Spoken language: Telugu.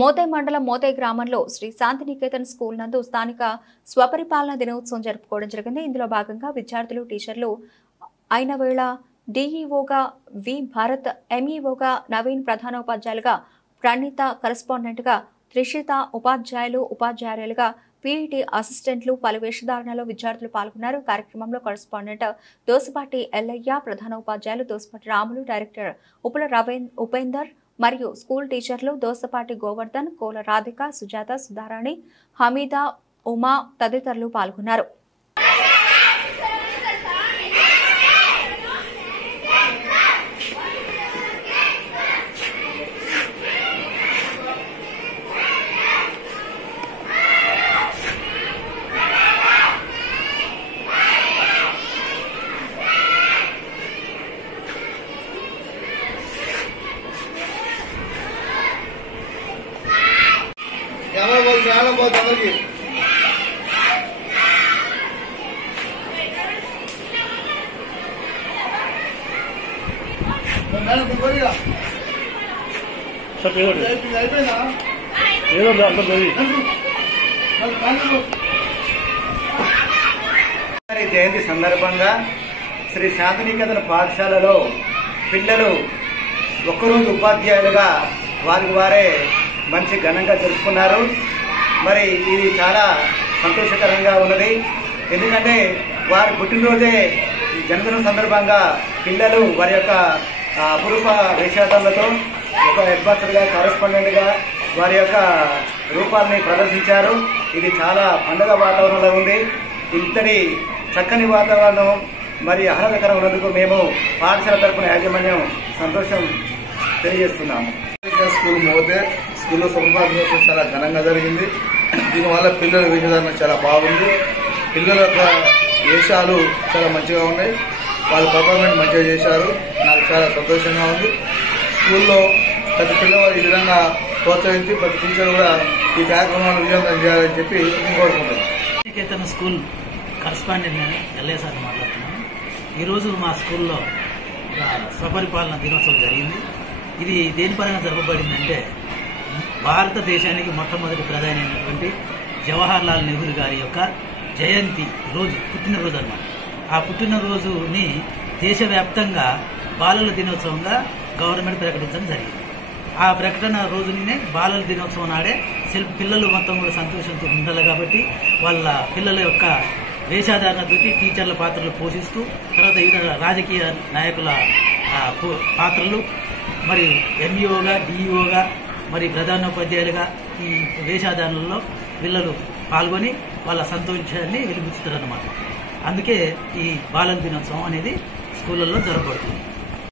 మోతై మండలం మోతై గ్రామంలో శ్రీ శాంతినికేతన్ స్కూల్ నందు స్థానిక స్వపరిపాలన దినోత్సవం జరుపుకోవడం జరిగింది. ఇందులో భాగంగా విద్యార్థులు, టీచర్లు అయిన వేళ డిఈఓగా వి భారత్, ఎంఈఓగా నవీన్, ప్రధానోపాధ్యాయులుగా ప్రణీత, కరెస్పాండెంట్గా త్రిషిత, ఉపాధ్యాయులుగా పీఈటీ అసిస్టెంట్లు, పలు వేషధారణలో విద్యార్థులు పాల్గొన్నారు. కార్యక్రమంలో కరెస్పాండెంట్ దోసపాటి ఎల్లయ్య, ప్రధానోపాధ్యాయులు దోసపాటి రాములు, డైరెక్టర్ ఉపల ఉపేందర్ మరియు స్కూల్ టీచర్లు దోసపాటి గోవర్ధన్, కోల రాధిక, సుజాత, సుధారాణి, హమీదా, ఉమా తదితరులు పాల్గొన్నారు. జయంతి సందర్భంగా శ్రీ శాంతినికేతన్ పాఠశాలలో పిల్లలు ఒక్కరోజు ఉపాధ్యాయులుగా వారికి వారే మంచి ఘనంగా జరుపుకున్నారు. మరి ఇది చాలా సంతోషకరంగా ఉన్నది. ఎందుకంటే వారి పుట్టినరోజే జన్మదినం సందర్భంగా పిల్లలు వారి యొక్క అపురూప వేషధారణలతో ఒక హెడ్ మాస్టర్గా, కరెస్పాండెంట్గా వారి యొక్క రూపాలని ప్రదర్శించారు. ఇది చాలా పండుగ వాతావరణంలో ఉంది. ఇంతటి చక్కని వాతావరణం మరి ఆహ్లాదకరం ఉన్నందుకు మేము పాఠశాల తరపున యాజమాన్యం సంతోషం తెలియజేస్తున్నాము. స్కూల్ మోతే స్కూల్లో స్వపరిపాలన దినోత్సవం చాలా ఘనంగా జరిగింది. దీనివల్ల పిల్లల వేషధారణ చాలా బాగుంది. పిల్లల యొక్క వేషాలు చాలా మంచిగా ఉన్నాయి. వాళ్ళ పర్ఫార్మెన్స్ మంచిగా చేశారు. నాకు చాలా సంతోషంగా ఉంది. స్కూల్లో ప్రతి పిల్లవాడు ఈ విధంగా ప్రోత్సహించి ప్రతి టీచర్ కూడా ఈ కార్యక్రమాన్ని విజయవంతం చేయాలని చెప్పి నేను కోరుకుంటున్నాను. శాంతినికేతన్ స్కూల్ కరెస్పాండెంట్ నేను ఎల్లయ్య సార్ మాట్లాడుతున్నాను. ఈరోజు మా స్కూల్లో స్వపరిపాలన దినోత్సవం జరిగింది. ఇది దేని పరంగా జరపబడిందంటే భారతదేశానికి మొట్టమొదటి ప్రధాని అయినటువంటి జవహర్ లాల్ నెహ్రూ గారి యొక్క జయంతి రోజు, పుట్టినరోజు అన్నమాట. ఆ పుట్టినరోజుని దేశవ్యాప్తంగా బాలల దినోత్సవంగా గవర్నమెంట్ ప్రకటించడం జరిగింది. ఆ ప్రకటన రోజునే బాలల దినోత్సవం నాడే పిల్లలు మొత్తం కూడా సంతోషంతో ఉండాలి కాబట్టి వాళ్ళ పిల్లల యొక్క వేషధారణతోటి టీచర్ల పాత్రలు పోషిస్తూ, తర్వాత వివిధ రాజకీయ నాయకుల పాత్రలు, మరి ఎంఈఓగా, డిఈఓగా, మరి ప్రధానోపాధ్యాయులుగా ఈ వేషధారణలో పిల్లలు పాల్గొని వాళ్ళ సంతోషాన్ని వెలిపిస్తారు అన్నమాట. అందుకే ఈ బాలల దినోత్సవం అనేది స్కూళ్ళల్లో జరగబడుతుంది.